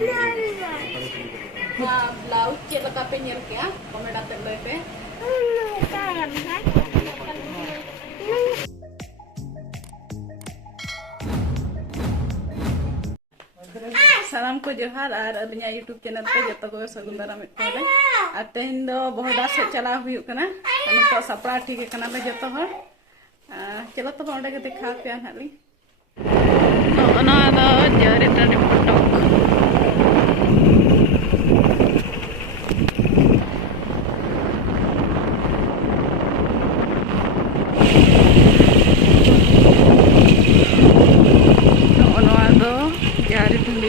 Blouse check लगा पे nyel क्या कमेंट आते ले पे salam ko johar ar abinya YouTube channel pe joto ko sagun daram pele ar tehin do bohoda se chala huyuk kana to sapra ठीक kana le joto hor chalo to onde ke dekha pe anali no ona do jare tane photo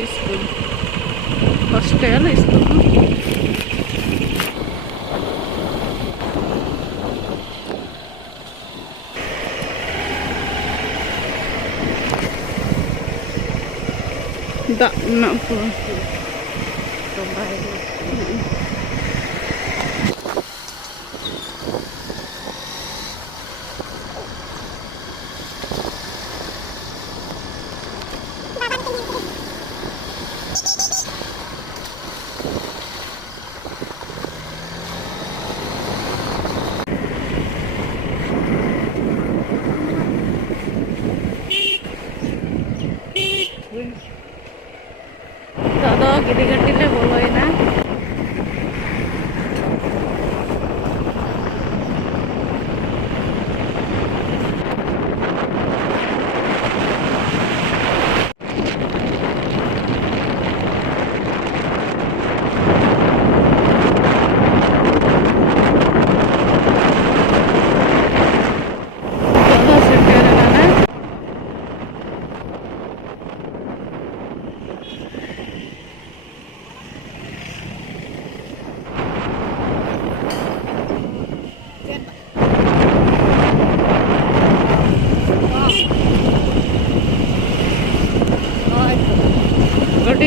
school hostel school tak nak apa gede-gede le boloin na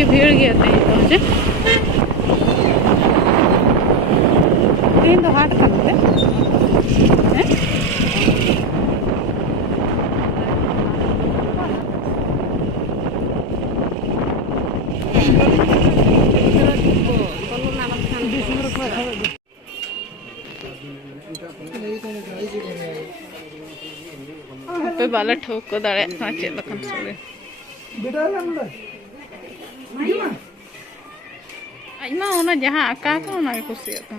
भीड़ गया था पहुंचे तो हाट करते पे बाला ठोक को दाड़े चेक लखन सोले Aima ona jaha aka ko ona kusiat ta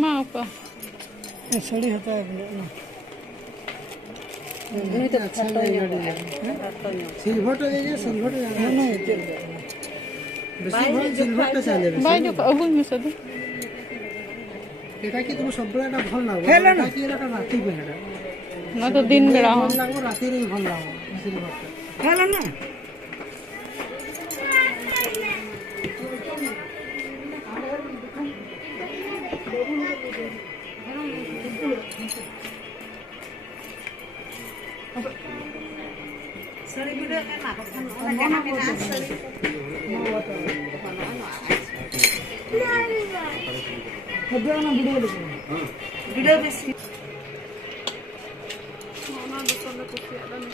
ma apa sari hata hai na नहीं तो अच्छा नहीं है सिल्वर तो ये सिल्वर नहीं बेसी सिल्वर तो चले भाई जो अबुल में सद এটা কি তুমি সবগুলা এটা ভাল লাগবে এটা কি এটা রাতি বেলা না তো দিন বেলা ভাল লাগবে রাতি রে ভাল লাগবে সিলভারটা খেলা না सरी वीडियो में मापन ओना जहां में ना सरी वीडियो बेसी मामा दुकान को ada nih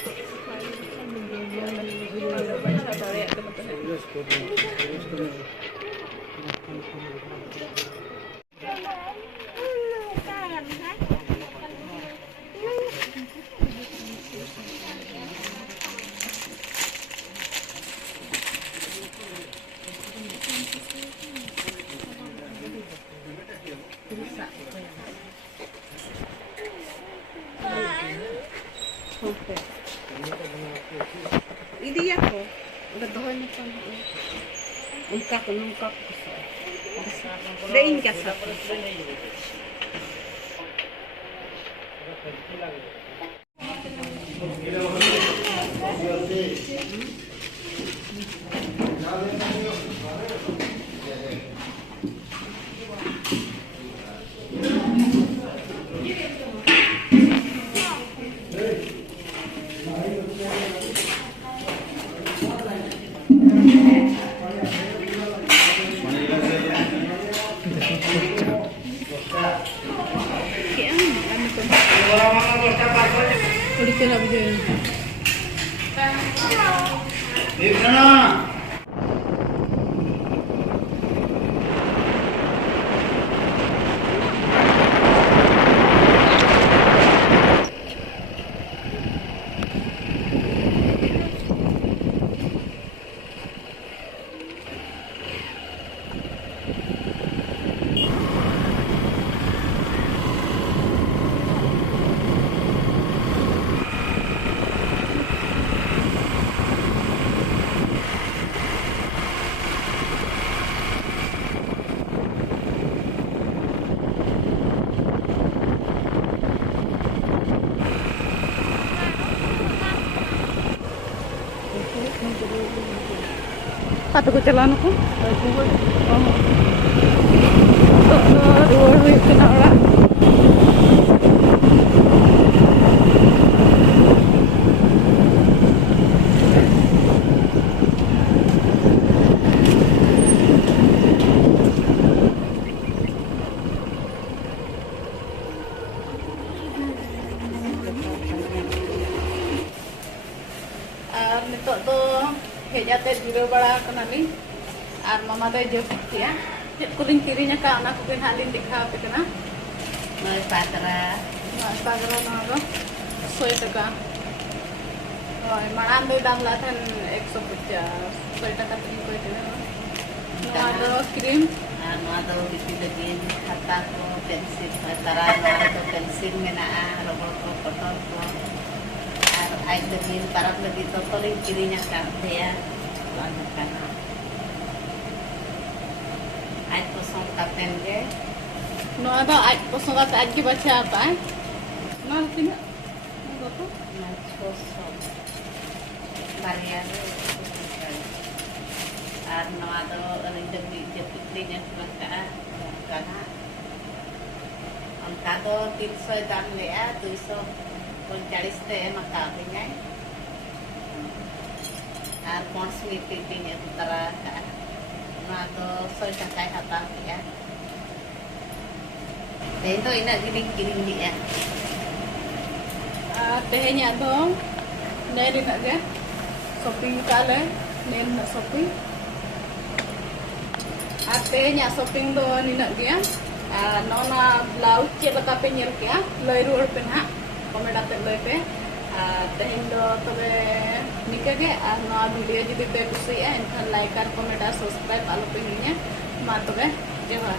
ini ya kok udah doang nih ungkap udah ingkar satu Kaya ano to? Ulit ko na video yun. Tapi ko jalan ako. Ruwar huyuk kena orang. Nitok tuh hejate jiro bड़ा kanali ar mama dai jepit ya chet kulin kirinya ka anak ko kin halin dikha pe kana Noi patra na do 100 taka oi maran doi dam la than 150 100 taka tin ko ite no ado cream anu ado biti lagi kata ko pensil tara ado pensil menaa robol ko kotor ko ar ai lagi parap lagi totorin kirinya ka dia anu kana ai ko song kapen ge no ado aj posong kata aj ki baca apa no tina berapa Nachoso variado ar no ado ani demi jepitnya ka kana angka do 300 dam lea 240 te maka pingai ar konsmi pipinya tara ka no ado 100 taka hata ya itu ina giring dia tehnya dong dari nak dia shopping kale nen nak shopping tehnya shopping do ni nak dia nona blouse che laka pe nyel kya loi ruor pe na komeda te loi pe tehin do tobe nikage no video jodi pe kusi enkhan like ar comment ar subscribe alu pe niya ma tobe jehar